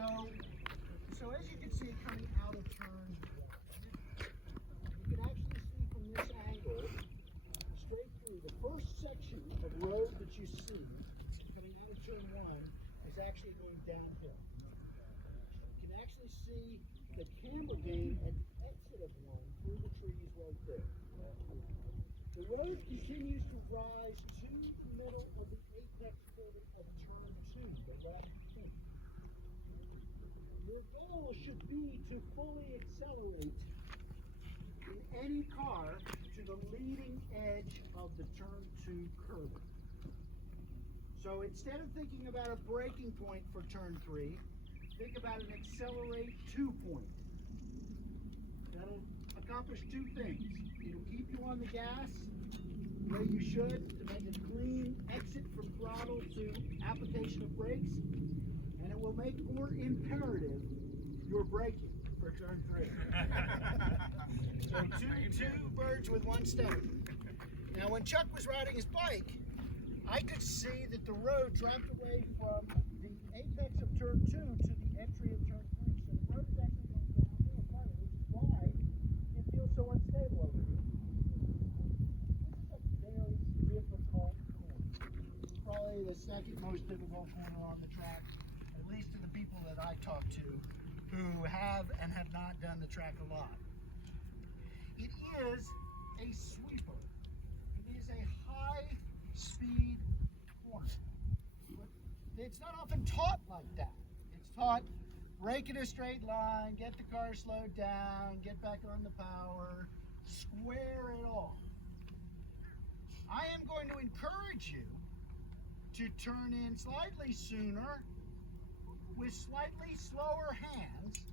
So as you can see coming out of turn 1, you can actually see from this angle straight through the first section of road that you see coming out of turn 1 is actually going downhill. You can actually see the camber game at the exit of 1 through the trees right there. The road continues to rise to the middle of the apex curve of turn 2, the left point. Your goal should be to fully accelerate in any car to the leading edge of the turn 2 curve. So instead of thinking about a braking point for turn 3, think about an accelerate 2 point. That'll accomplish 2 things. It'll keep you on the gas the way you should to make a clean exit from throttle to application of brakes, and it will make more imperative your braking for turn 3. So two birds with one stone. Now when Chuck was riding his bike, I could see that the road dropped away from the apex of turn 2 to the entry of turn 3. So the road is actually going downhill further, which is why it feels so unstable over here. This is a very difficult corner. It's probably the second most difficult corner on the track, at least to the people that I talk to who have and have not done the track a lot. It is a sweeper. It is a high-speed corner. It's not often taught like that. It's taught brake in a straight line, get the car slowed down, get back on the power, square it off. I am going to encourage you to turn in slightly sooner with slightly slower hands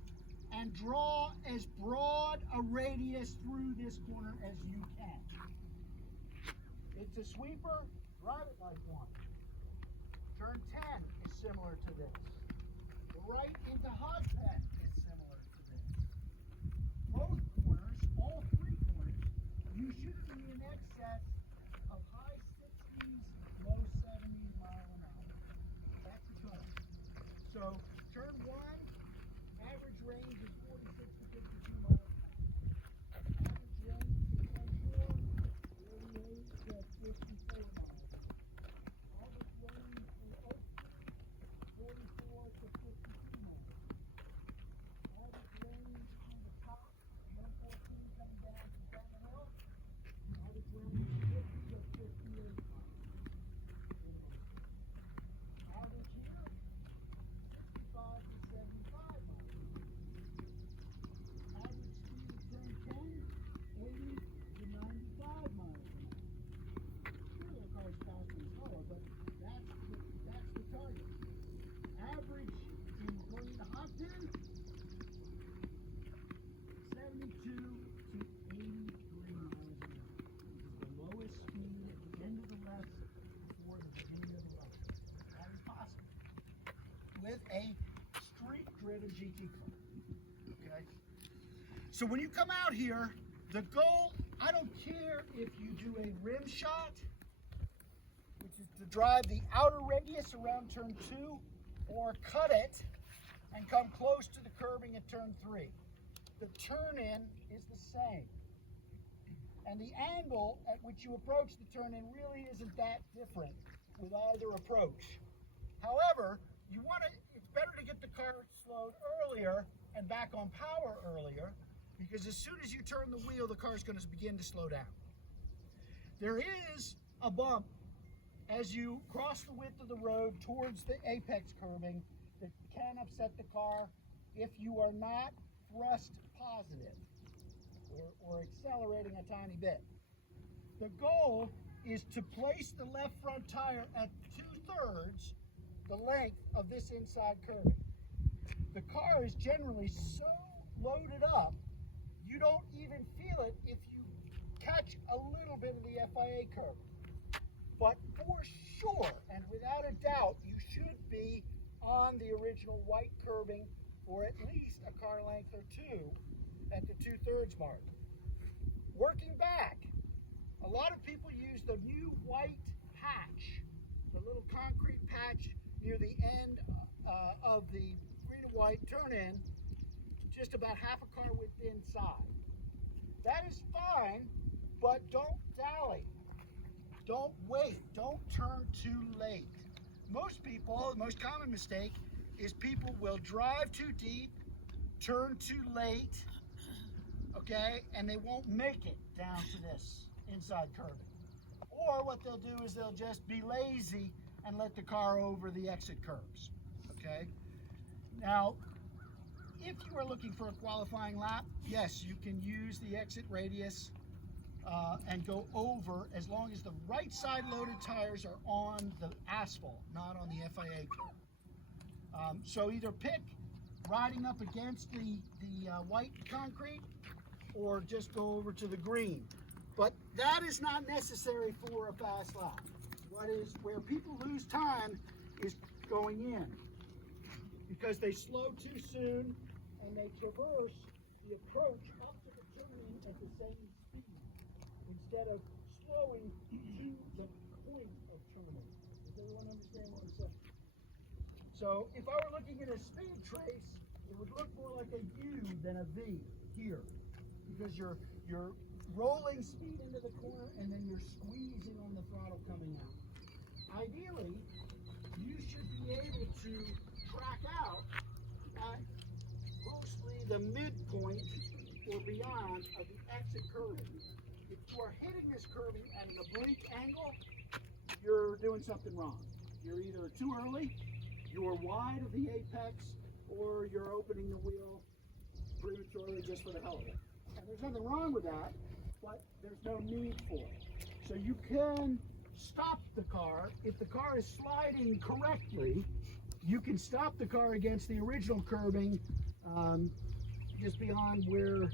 and draw as broad a radius through this corner as you can. It's a sweeper, drive it like one. Turn 10 is similar to this. The right into hot pen is similar to this. Both corners, all 3 corners, you should be in excess of high 60s, low 70s mile an hour. That's the turn. So turn 1, average range is 46 to 52 miles an hour. Average range for turn 4, 48 to 54 miles an hour. Average range for Oak Tree, 44 to 52 miles. Average range from the top, 114 coming down to Diamond Hill. Average range 50 to 58 miles. Average here, 65 to 75 miles. Average speed of turn 10, 80 to 95 miles an hour. Sure, the car's faster and slower, but that's the target. Average in going to hot pen, 72 to 83 miles an hour. This is the lowest speed at the end of the left before the beginning of the right. That is possible with a street-driven GT car. Okay? So when you come out here, the goal, I don't care if you do a rim shot, which is to drive the outer radius around turn 2, or cut it and come close to the curbing at turn 3. The turn-in is the same. And the angle at which you approach the turn-in really isn't that different with either approach. However, it's better to get the car slowed earlier and back on power earlier, because as soon as you turn the wheel, the car is going to begin to slow down. There is a bump as you cross the width of the road towards the apex curbing that can upset the car if you are not thrust positive or accelerating a tiny bit. The goal is to place the left front tire at 2/3 the length of this inside curbing. The car is generally so loaded up, you don't even feel it if you catch a little bit of the FIA curve. But for sure, and without a doubt, you should be on the original white curbing, or at least a car length or 2 at the 2/3 mark. Working back, a lot of people use the new white patch, the little concrete patch near the end of the green and white, turn in, just about half a car width inside. That is fine, but don't dally. Don't wait. Don't turn too late. Most people, the most common mistake is people will drive too deep, turn too late, okay, and they won't make it down to this inside curbing. Or what they'll do is they'll just be lazy and let the car over the exit curbs, okay? Now, if you are looking for a qualifying lap, yes, you can use the exit radius and go over as long as the right side loaded tires are on the asphalt, not on the FIA curb. So either pick riding up against the white concrete or just go over to the green. But that is not necessary for a fast lap. Where people lose time is going in, because they slow too soon and they traverse the approach up to the turn at the same speed instead of slowing to the point of turning. Does everyone understand what I'm saying? So if I were looking at a speed trace, it would look more like a U than a V here, because you're rolling speed into the corner and then you're squeezing on the throttle coming out. Ideally, you should be able to track out at mostly the midpoint or beyond of the exit curving. If you are hitting this curving at an oblique angle, you're doing something wrong. You're either too early, you're wide of the apex, or you're opening the wheel prematurely just for the hell of it. And there's nothing wrong with that, but there's no need for it. So you can stop the car. If the car is sliding correctly, you can stop the car against the original curbing just beyond where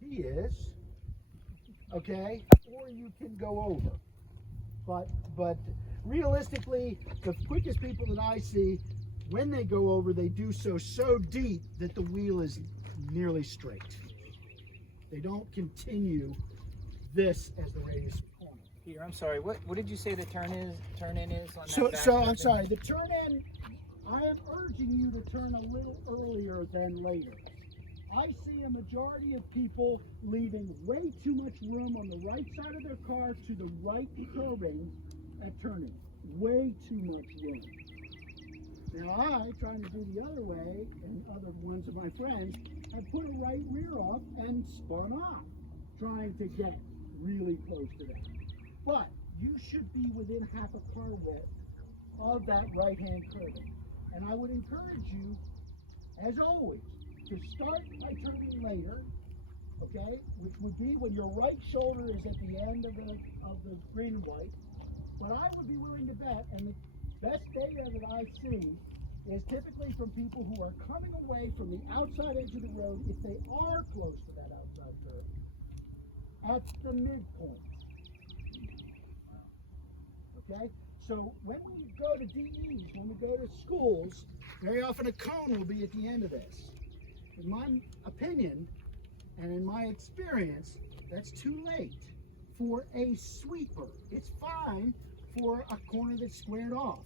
he is, okay? Or you can go over. But realistically, the quickest people that I see, when they go over, they do so deep that the wheel is nearly straight. They don't continue this as the radius of the corner. Peter, I'm sorry. What did you say the turn in is on that? So I'm sorry. The turn in, I am urging you to turn a little earlier than later. I see a majority of people leaving way too much room on the right side of their car to the right curbing at turning. Way too much room. Now I, trying to do the other way, and other ones of my friends, have put a right rear off and spun off, trying to get really close to that. But you should be within half a car width of that right-hand curbing. And I would encourage you, as always, to start by turning later, okay, which would be when your right shoulder is at the end of the green and white. But I would be willing to bet, and the best data that I see is typically from people who are coming away from the outside edge of the road, if they are close to that outside curve, at the midpoint. Okay? So when we go to DEs, when we go to schools, very often a cone will be at the end of this. In my opinion, and in my experience, that's too late for a sweeper. It's fine for a corner that's squared off,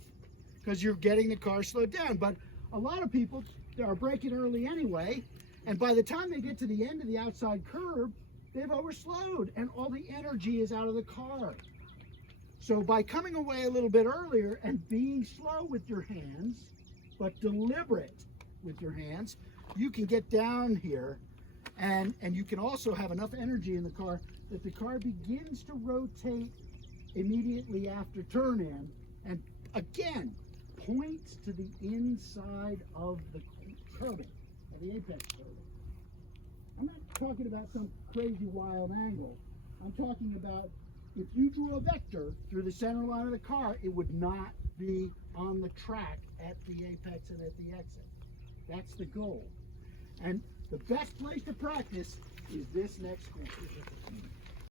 because you're getting the car slowed down. But a lot of people are braking early anyway, and by the time they get to the end of the outside curb, they've overslowed, and all the energy is out of the car. So by coming away a little bit earlier and being slow with your hands, but deliberate with your hands, you can get down here, and you can also have enough energy in the car that the car begins to rotate immediately after turn in, and again, points to the inside of the curbing, of the apex curbing. I'm not talking about some crazy wild angle. I'm talking about if you drew a vector through the center line of the car, it would not be on the track at the apex and at the exit. That's the goal. And the best place to practice is this next corner.